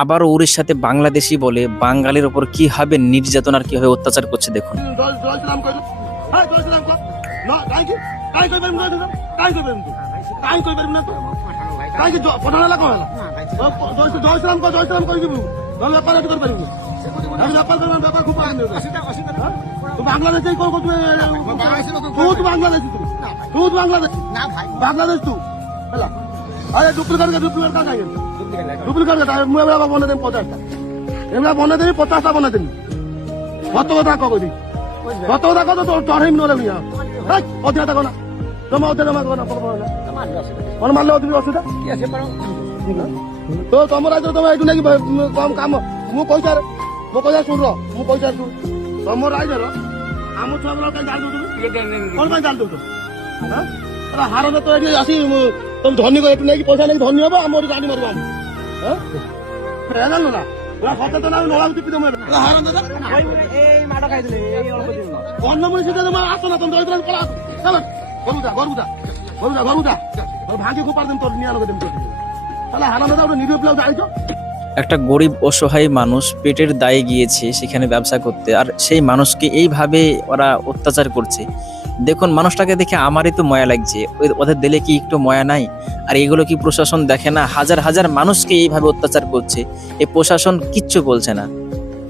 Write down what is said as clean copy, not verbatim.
আবারও উড়িষ্যাতে বাংলাদেশি বলে বাঙালির ওপর কিভাবে নির্যাতন আর কিভাবে অত্যাচার করছে দেখুন। বাংলাদেশ তু আরে ডুপ্লিকেট ମୁଁ ଏବେ ବନେଇ ଦେବି 50ଟା ଏଗୁଡ଼ା ବନେଇ ଦେବି 50ଟା ବନେଇ ଦେବି ସତ କଥା କହୁଛି ସତ କଥା କହ ତ ଚଢେଇବି ନହେଲେ ଅଧିକା କନା ଜମା ଅଧିକା ଜମା କନା କଣ ମାରିଲେ ଅଧିକ ଅସୁବିଧା ତ ତମ ରାଜ୍ୟରେ ତମେ ଏଇଠୁ ନେଇକି କମ କାମ ମୁଁ ପଇସା ଶୁଣ ମୁଁ ପଇସା ଶୁଣ ତମ ରାଜ୍ୟର ଆମ ଛୁଆ ବେଳେ କାହିଁ ଜାଣି ଦଉଛୁ କଣ ପାଇଁ ଜାଣି ଦଉଛୁ ହାରରେ ତ ଏଠି ଆସି ତମେ ଧନୀ ଏଠୁ ନେଇକି ପଇସା ନେଇକି ଧନୀ ହବ ଆମର ଗାଡି ମାରିବ ଆମ ଜାଣିଲୁ ନା ସଚେତନ ଆସନା ତମେ ଭାଙ୍ଗି ଖୋପାର ଦେମ ନିଆଁ ଲଗେଇ ଦେମ তাহলে হারামজাদা ওটা নিরীহ প্লেয়ার জানিছ একটা গরিব অসহায় মানুষ পেটের দায়ে গিয়েছে সেখানে ব্যবসা করতে, আর সেই মানুষকে এইভাবে ওরা অত্যাচার করছে। দেখুন, মানুষটাকে দেখে আমারই তো মায়া লাগছে, ওদের দিলে কি একটু মায়া নাই? আর এগুলো কি প্রশাসন দেখে না? হাজার হাজার মানুষকে এইভাবে অত্যাচার করছে, এই প্রশাসন কিচ্ছু বলছে না।